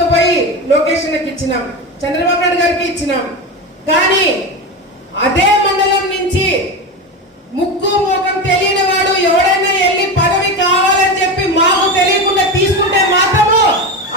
తీసుకుపోయి లోకేషన్కి ఇచ్చినాం చంద్రబాబు నాయుడు గారికి ఇచ్చినాం కానీ అదే మండలం నుంచి ముక్కు ముఖం తెలియని వాడు ఎవడైనా వెళ్ళి పదవి కావాలని చెప్పి మాకు తెలియకుండా తీసుకుంటే మాత్రము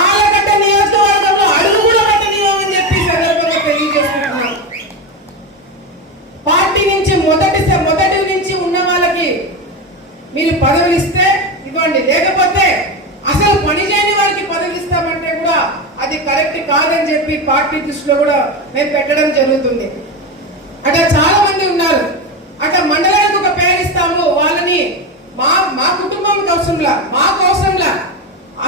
ఆలగడ్డ నియోజకవర్గంలో అడుగు కూడా అని చెప్పి సందర్భంగా తెలియజేస్తున్నాం పార్టీ నుంచి మొదటి మొదటి నుంచి ఉన్న వాళ్ళకి మీరు పదవులు ఇస్తే అది కరెక్ట్ కాదని చెప్పి పార్టీ దృష్టిలో కూడా మేము పెట్టడం జరుగుతుంది